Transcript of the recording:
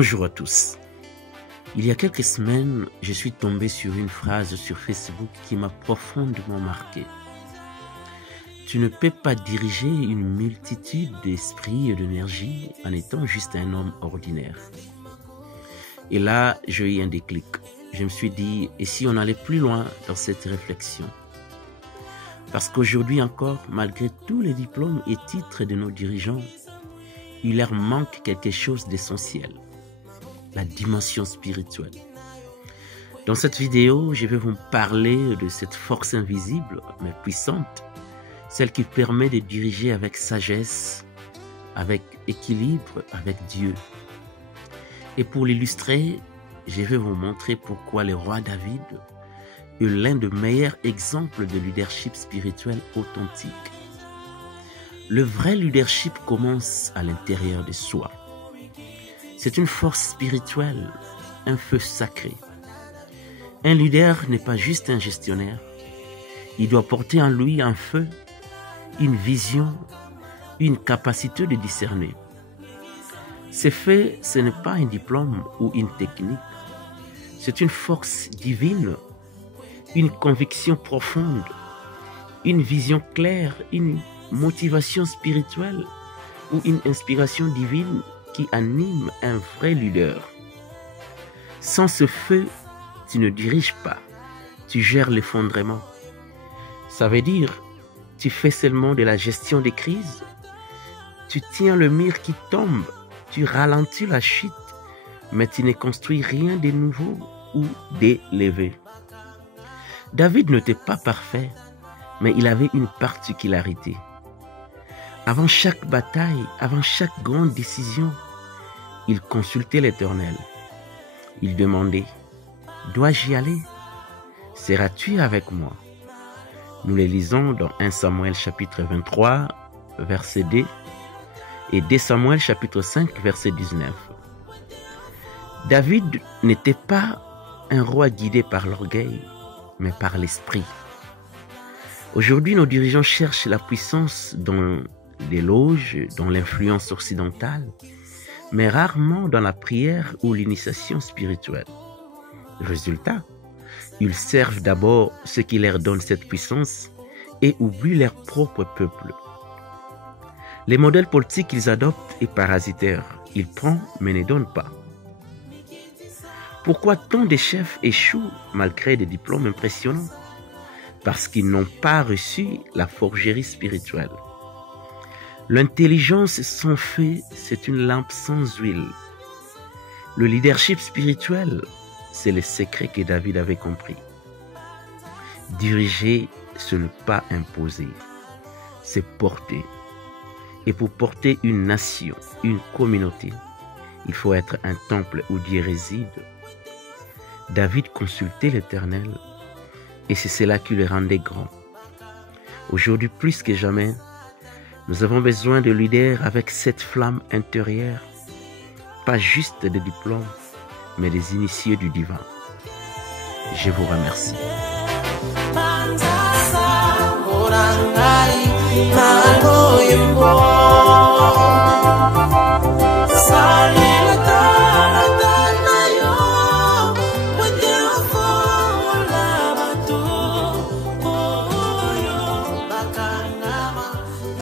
Bonjour à tous. Il y a quelques semaines, je suis tombé sur une phrase sur Facebook qui m'a profondément marqué. Tu ne peux pas diriger une multitude d'esprits et d'énergie en étant juste un homme ordinaire. Et là, j'ai eu un déclic. Je me suis dit, et si on allait plus loin dans cette réflexion? Parce qu'aujourd'hui encore, malgré tous les diplômes et titres de nos dirigeants, il leur manque quelque chose d'essentiel, la dimension spirituelle. Dans cette vidéo, je vais vous parler de cette force invisible, mais puissante, celle qui permet de diriger avec sagesse, avec équilibre, avec Dieu. Et pour l'illustrer, je vais vous montrer pourquoi le roi David est l'un des meilleurs exemples de leadership spirituel authentique. Le vrai leadership commence à l'intérieur de soi. C'est une force spirituelle, un feu sacré. Un leader n'est pas juste un gestionnaire. Il doit porter en lui un feu, une vision, une capacité de discerner. Ce fait, ce n'est pas un diplôme ou une technique. C'est une force divine, une conviction profonde, une vision claire, une motivation spirituelle ou une inspiration divine qui anime un vrai leader. Sans ce feu, tu ne diriges pas, tu gères l'effondrement. Ça veut dire, tu fais seulement de la gestion des crises, tu tiens le mur qui tombe, tu ralentis la chute, mais tu ne construis rien de nouveau ou d'élevé. David n'était pas parfait, mais il avait une particularité. Avant chaque bataille, avant chaque grande décision, il consultait l'Éternel. Il demandait, « Dois-je y aller? Seras-tu avec moi ?» Nous les lisons dans 1 Samuel chapitre 23, verset 2 et 2 Samuel chapitre 5, verset 19. David n'était pas un roi guidé par l'orgueil, mais par l'esprit. Aujourd'hui, nos dirigeants cherchent la puissance dans l'éloge, dans l'influence occidentale, mais rarement dans la prière ou l'initiation spirituelle. Résultat, ils servent d'abord ceux qui leur donnent cette puissance et oublient leur propre peuple. Les modèles politiques qu'ils adoptent est parasitaire. Ils prennent mais ne donnent pas. Pourquoi tant de chefs échouent malgré des diplômes impressionnants? Parce qu'ils n'ont pas reçu la forgerie spirituelle. L'intelligence sans feu, c'est une lampe sans huile. Le leadership spirituel, c'est le secret que David avait compris. Diriger, ce n'est pas imposer, c'est porter. Et pour porter une nation, une communauté, il faut être un temple où Dieu réside. David consultait l'Éternel et c'est cela qui le rendait grand. Aujourd'hui, plus que jamais, nous avons besoin de leaders avec cette flamme intérieure, pas juste des diplômes, mais des initiés du divin. Je vous remercie. Orang lain,